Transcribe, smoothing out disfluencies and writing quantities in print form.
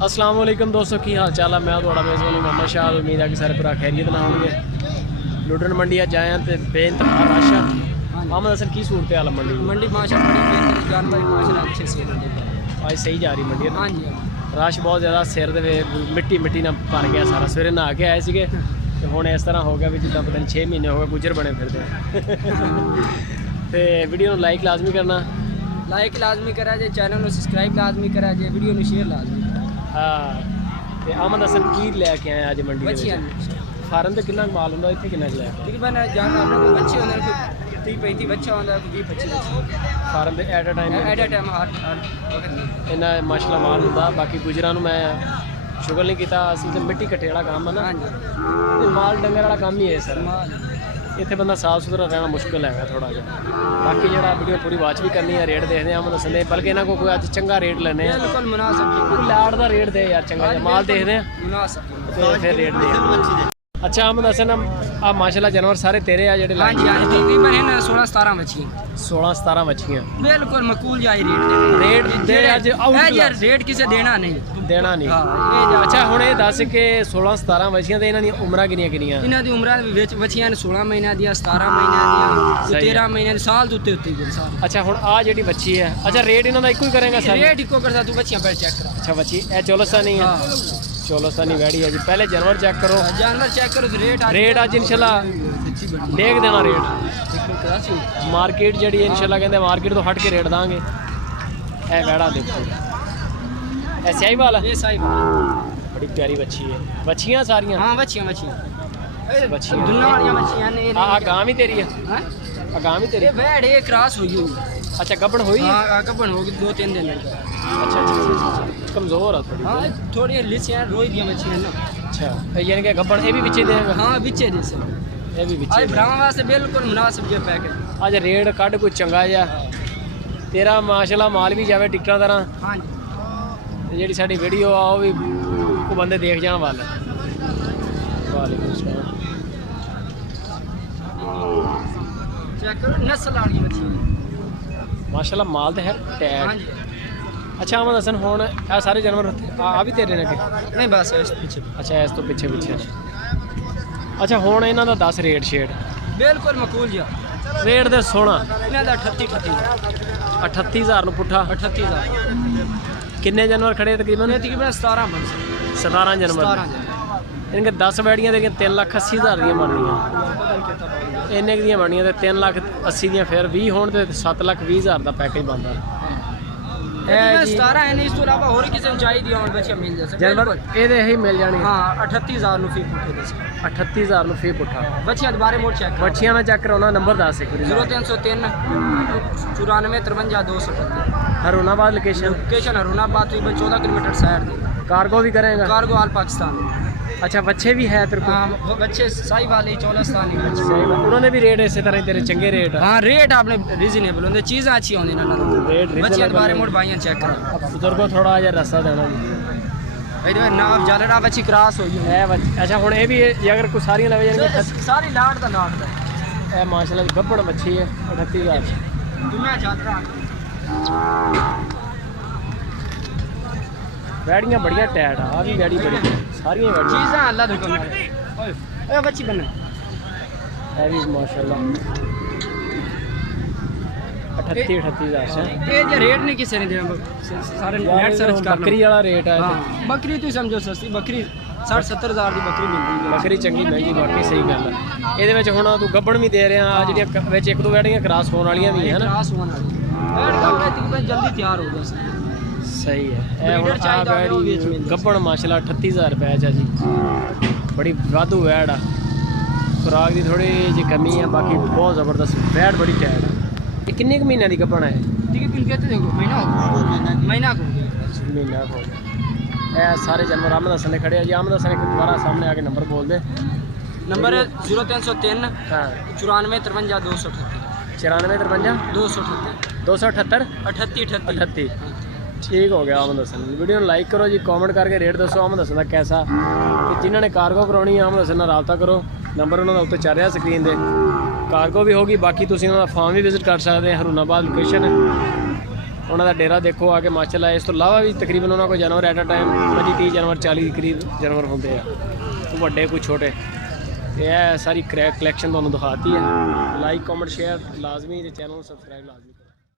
अस्सलाम वालेकुम दोस्तों, की हाल चाल है। मैं थोड़ा मेज़बान मोहम्मद शाह। उम्मीद है कि सारे पूरा खैरियत ना होंगे। लुडन मंडी जाए तो बेइंतहा रश है। अहमद हसन की सूरत हाल मंडी मंडी माशाअल्लाह बड़ी बेहतरीन जानवर माशाअल्लाह अच्छे से आज सही जा रही मंडी है। हाँ जी रश बहुत ज़्यादा, सिर दे मिट्टी मिट्टी ना भर गया सारा। सवेरे नहा के आए थे तो हूँ इस तरह हो गया भी जिदा पता नहीं 6 महीने हो गए गुजर बने फिरते। तो वीडियो लाइक लाजमी करना, लाइक लाजमी करा जाए, चैनल को सब्सक्राइब लाजमी करा जाए, वीडियो को शेयर लाजमी करा। हाँ तो अहमद हसन की लैके आए अज मंडी फार्म से कितना माल होंगे, इतने कितना लिया तकरीबन जानवर अपने कोल बच्चे होंगे, कोई 30-35 बच्चा होंगे, कोई 20-25 फार्म से एट अ टाइम हर इन्ना माशाल्लाह माल होंगे। बाकी गुजरां नूं मैं शुगर नहीं किया, असल तो मिट्टी कट्टे वाला काम है ना, हाँ जी माल डंगर वाला काम ही है सर। इतने बंदा साफ सुथरा रहना मुश्किल है थोड़ा जहा। बाकी जो वीडियो पूरी वाच भी करनी है, रेट देखते हैं अहमद हसन दे, बल्कि इन्होंने कोई अज चंगा रेट लेने बिल्कुल मुनासिब लाड़ का रेट दे यार, चंगा माल देखते हैं मुनासिब तो फिर रेट दे। अच्छा अहमद हसन आ माशाल्लाह जानवर सारे तेरे आ जेडे हाँ जी हाँ जी तकरीबन है ना 16-17 मच्छी 16-17 मच्छियां बिल्कुल मकूल जाई रेट दे अज आउट यार रेट किसे देना नहीं देना नहीं। हाँ अच्छा हुण ये दस के 16-17 मच्छियां ते इन्हां दी उम्रां किन्नियां किन्नियां? इन्हां दी उम्रां विच मच्छियां 16 महीने दी 17 महीने दी 13 महीने दी साल दे उत्ते उत्ते साल। अच्छा हुण आ जेडी बच्ची है, अच्छा रेट इन्हां दा इक्को ही करेगा सर? रेट इक्को करदा, तू बच्चियां पहले चेक करा। अच्छा बच्ची ए चौलस्तानी है, चौलस्तानी वैड़ी है जी। पहले जानवर चेक करो, जानवर चेक करो, रेट आज इंशाल्लाह देख देना रेट। मार्केट जी इंशाल्लाह कहते मार्केट तो हट के रेट देंगे। ए वैड़ा देखो ए स्याही वाला, ये सही बड़ी प्यारी बच्ची है। बच्चियां सारियां? हां बच्चियां बच्चियां बच्चियां दुनिया वाली बच्चियां ने। हां गांव ही तेरी है? हां गांव ही तेरी? ये बैठ ये क्रॉस हुई हुई। अच्छा गब्बड़ हुई? हां गब्बड़ होगी 2-3 दिन। अच्छा अच्छा कमजोर है थोड़ी? हां थोड़ी लिसियां रोई दी बच्चियां ना। अच्छा यानी कि गब्बड़ ये भी बिचे देगा? हां बिचे दे से ये भी बिचे आज ब्राह्मण वास्ते बिल्कुल मुनासिब जो पैकेट। आज रेट कट कोई चंगा जा तेरा माशाल्लाह माल भी जावे टिकटा तरह। हां जी जी साडी वीडियो आ वो भी को बंदे देख जाने वाले। वालेकुम सलाम। चेक करो नस्ल वाली बच्ची माशाल्लाह माल तो है टैग। हां जी अच्छा अहमद हसन हुण आ सारे जानवर आ भी तेरे ने के? नहीं बस इस पीछे। अच्छा इस तो पीछे पीछे। अच्छा हुण इन्हां दा 10 रेट शेड बिल्कुल मकूल जा रेट दे सोना इन्हां दा 38,000 नु पुट्ठा। 38,000 किन्ने जानवर खड़े तकरीबन? तकरीबन 17 बन 17 जानवर। 17 इनके 10 बैड़ियां देखिए 3,80,000 दी बननियां, इन्ने दी बननियां ते 3,80,000 दी, फिर 20 होण ते 7,20,000 दा पैकेज बनदा। 17 है नहीं, इस तो इलावा और किसी चाहिए दी और बच्चे मिल जाए जानवर ਇਹਦੇ ਹੀ ਮਿਲ ਜਾਣੀ। हाँ 38,000 नु फी पुट्ठे दे 38,000 ਨੂੰ ਫੀ ਪੁੱਠਾ। बच्चियां दोबारा मोड़ चेक ਬੱਚੀਆਂ ਦਾ ਚੈੱਕ ਕਰਾਉਣਾ ਨੰਬਰ ਦੱਸ ਇੱਕ ਵਾਰੀ। 0303 94 53 238 ਹਰੋਨਾਬਾਦ ਲੋਕੇਸ਼ਨ। लोकेशन हरुणाबाद तो 14 किलोमीटर साइड दे कार्गो भी करेगा? कार्गो आल पाकिस्तान। अच्छा बच्चे भी है तेरे को? हाँ वो बच्चे साई वाले चौलस्तानी बच्चे। उन्होंने भी रेट इसी तरह तेरे चंगे रेट है? हाँ रेट आपने रीजनेबल होंगे, चीज़ें अच्छी होंगी ना रेट बच्चे दोबारा मोड़ भाइयां चेक करा। बुजुर्गों थोड़ा जहा रस्ता देना जी। नाव जालरा बच्ची क्रॉस हुई है। अच्छा हुण ये भी अगर कुछ सारी लगे जाएंगे सारी लाट दा ए माशाल्लाह दी गब्बड़ मच्छी है 38,000 दुनिया जालरा। बैड़ियां बढ़िया टैट आ भी बैड़ी बड़ी सारियां बैड़ी चीज़ें अल्लाह दे हुक्म नाल। ओए बच्ची बने है भी माशाल्लाह 38,000 से ये जो रेट नहीं किसी ने दिया, सारे नेट सर्च कर बकरी वाला रेट है। हाँ बकरी तो समझो सस्ती बकरी 60-70,000 ਦੀ ਬੱਕਰੀ ਮਿਲਦੀ ਹੈ। बकरी चंगी महंगी बाकी सही गल है। ਇਹਦੇ ਵਿੱਚ ਹੁਣ ਤੂੰ ਗੱਬੜ ਵੀ ਦੇ ਰਿਹਾ ਜਿਹੜੀਆਂ ਵਿੱਚ ਇੱਕ ਦੋ ਵੈੜੀਆਂ ਕ੍ਰਾਸ ਹੋਣ ਵਾਲੀਆਂ ਵੀ ਹੈ ਨਾ? ਕ੍ਰਾਸ ਹੋਣ ਵਾਲੀ ਐਡ ਕੰਮ ਤਕਰੀਬਨ ਜਲਦੀ ਤਿਆਰ ਹੋ ਗਿਆ ਸੀ। सही है। ए हुण आ वैड़ी गब्बड़ माशाल्लाह 38,000 रुपए च जी, बड़ी वाधू वैड़ आ। खुराक की थोड़ी जी कमी है, बाकी बहुत ज़बरदस्त वैड़ बड़ी टैट है। ये किन्ने क महीने की गब्बड़ है? कहते देखो महीना हो गया महीना हो गया। ए सारे जानवर अहमद हसन ने खड़े हैं जी। अहमद हसन एक दोबारा सामने आके नंबर बोल दे। नंबर है 0303 हाँ 94 53 238 94 53 238 38। ठीक हो गया अहमद हसन। वीडियो लाइक करो जी, कमेंट करके रेट दसो अहमद हसन का कैसा। जिन्होंने कार्गो करानी है अहमद हसन नाल राबता करो, नंबर उन्होंने उत्ते चल रहा स्क्रीन पर। कार्गो भी होगी, बाकी तुम उन्होंने फार्म भी विजिट कर सकते हैं। हरुणाबाद लोकेशन ਉਹਨਾਂ ਦਾ ਡੇਰਾ ਦੇਖੋ ਆ ਕੇ ਮਾਸ਼ਾਅੱਲਾ। ਇਸ ਤੋਂ ਇਲਾਵਾ ਵੀ ਤਕਰੀਬਨ ਉਹਨਾਂ ਕੋਲ ਜਾਨਵਰ ਐਟ ਅ ਟਾਈਮ 25-30 ਜਾਨਵਰ 40 ਦੇ ਕਰੀਬ ਜਾਨਵਰ ਹੁੰਦੇ ਆ, ਕੋਈ ਵੱਡੇ ਕੋਈ ਛੋਟੇ। ਤੇ ਇਹ ਸਾਰੀ ਕਲੈਕਸ਼ਨ ਤੁਹਾਨੂੰ ਦਿਖਾਤੀ ਹੈ। ਲਾਈਕ ਕਮੈਂਟ ਸ਼ੇਅਰ ਲਾਜ਼ਮੀ, ਤੇ ਚੈਨਲ ਨੂੰ ਸਬਸਕ੍ਰਾਈਬ ਲਾਜ਼ਮੀ ਕਰੋ।